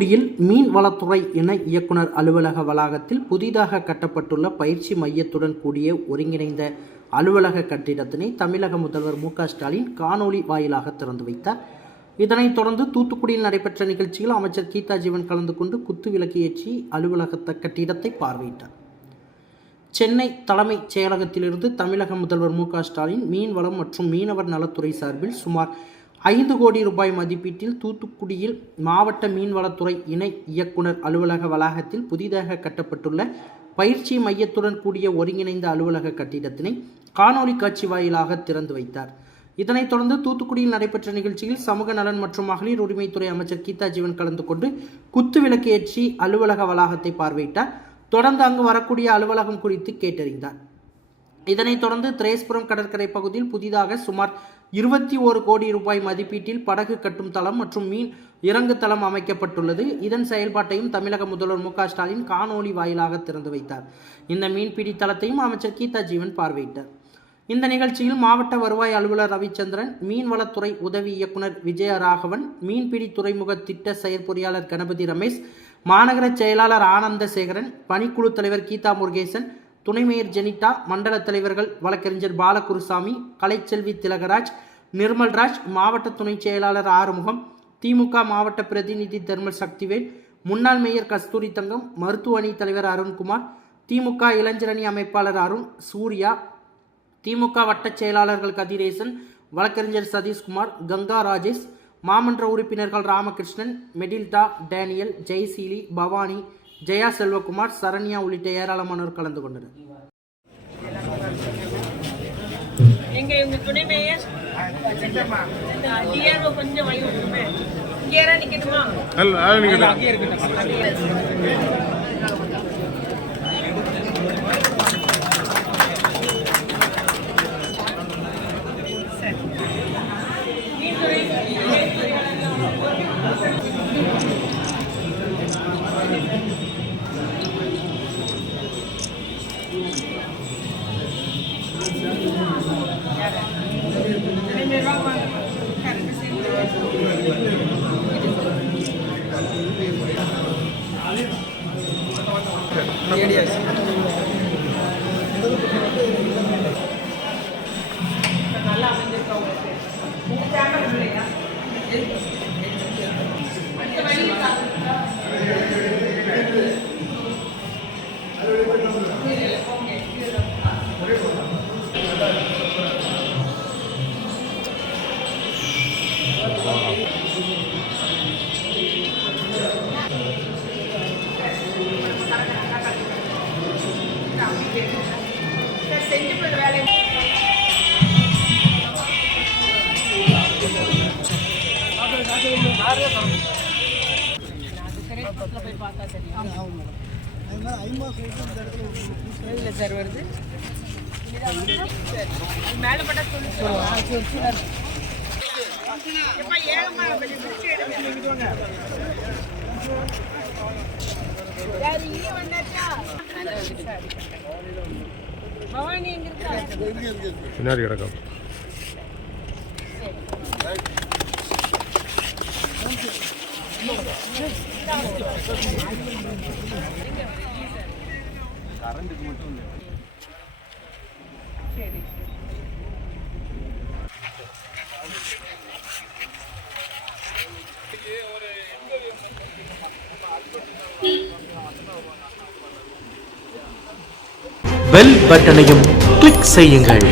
தூத்துக்குடியில் மீன்வளத்துறை இணை இயக்குனர் அலுவலக வளாகத்தில் புதிதாக கட்டப்பட்டுள்ள பயிற்சி மையத்துடன் கூடிய ஒருங்கிணைந்த அலுவலக கட்டிடத்தினை தமிழக முதல்வர் மு.க.ஸ்டாலின் காணொலி வாயிலாக திறந்து வைத்தார். இதனைத் தொடர்ந்து தூத்துக்குடியில் நடைபெற்ற நிகழ்ச்சியில் அமைச்சர் கீதா ஜீவன் கலந்து கொண்டு குத்து விளக்கு ஏற்றி அலுவலக கட்டிடத்தை பார்வையிட்டார். சென்னை தலைமைச் செயலகத்திலிருந்து தமிழக முதல்வர் மு.க.ஸ்டாலின் மீன்வளம் மற்றும் மீனவர் நலத்துறை சார்பில் சுமார் 5 கோடி ரூபாய் மதிப்பீட்டில் தூத்துக்குடியில் மாவட்ட மீன்வளத்துறை இணை இயக்குனர் அலுவலக வளாகத்தில் புதிதாக கட்டப்பட்டுள்ள பயிற்சி மையத்துடன் கூடிய ஒருங்கிணைந்த அலுவலக கட்டிடத்தினை காணொலி காட்சி வாயிலாக திறந்து வைத்தார். இதனைத் தொடர்ந்து தூத்துக்குடியில் நடைபெற்ற நிகழ்ச்சியில் சமூக நலன் மற்றும் மகளிர் உரிமைத்துறை அமைச்சர் கீதா ஜீவன் கலந்து கொண்டு குத்து விளக்கு ஏற்றி அலுவலக வளாகத்தை பார்வையிட்டார். தொடர்ந்து அங்கு வரக்கூடிய அலுவலகம் குறித்து கேட்டறிந்தார். இதனைத் தொடர்ந்து திரேஸ்புரம் கடற்கரை பகுதியில் புதிதாக சுமார் 21 கோடி ரூபாய் மதிப்பீட்டில் படகு கட்டும் தளம் மற்றும் மீன் இறங்கு தளம் அமைக்கப்பட்டுள்ளது. இதன் செயல்பாட்டையும் தமிழக முதல்வர் மு.க.ஸ்டாலின் காணொலி வாயிலாக திறந்து வைத்தார். இந்த மீன்பிடி தளத்தையும் அமைச்சர் கீதா ஜீவன் பார்வையிட்டார். இந்த நிகழ்ச்சியில் மாவட்ட வருவாய் அலுவலர் ரவிச்சந்திரன், மீன்வளத்துறை உதவி இயக்குனர் விஜயராகவன், மீன்பிடி துறைமுக திட்ட செயற்பொறியாளர் கணபதி ரமேஷ், மாநகர செயலாளர் ஆனந்தசேகரன், பணிக்குழு தலைவர் கீதா முருகேசன், துணை மேயர் ஜெனிட்டா, மண்டல தலைவர்கள் வழக்கறிஞர் பாலகுருசாமி, கலைச்செல்வி திலகராஜ், நிர்மல்ராஜ், மாவட்ட துணை செயலாளர் ஆறுமுகம், திமுக மாவட்ட பிரதிநிதி தர்மல் சக்திவேல், முன்னாள் மேயர் கஸ்தூரி தங்கம், மருத்துவ அணி தலைவர் அருண்குமார், திமுக இளைஞர் அணி அமைப்பாளர் அருண், சூர்யா, திமுக வட்ட செயலாளர்கள் கதிரேசன், வழக்கறிஞர் சதீஷ்குமார், கங்கா ராஜேஷ், மாமன்ற உறுப்பினர்கள் ராமகிருஷ்ணன், மெடில்டா, டேனியல், ஜெய்சீலி, பவானி, ஜெயா செல்வகுமார், சரண்யா உள்ளிட்ட ஏராளமானோர் கலந்து கொண்டனர். கொஞ்சம் சார் வருது மேலே பட்டா பவானி எங்க பின்னாடி கிடக்கும். கரண்ட்டுக்கு மட்டும் இல்லை. சரி பெல் பட்டனையும் கிளிக் செய்யுங்கள்.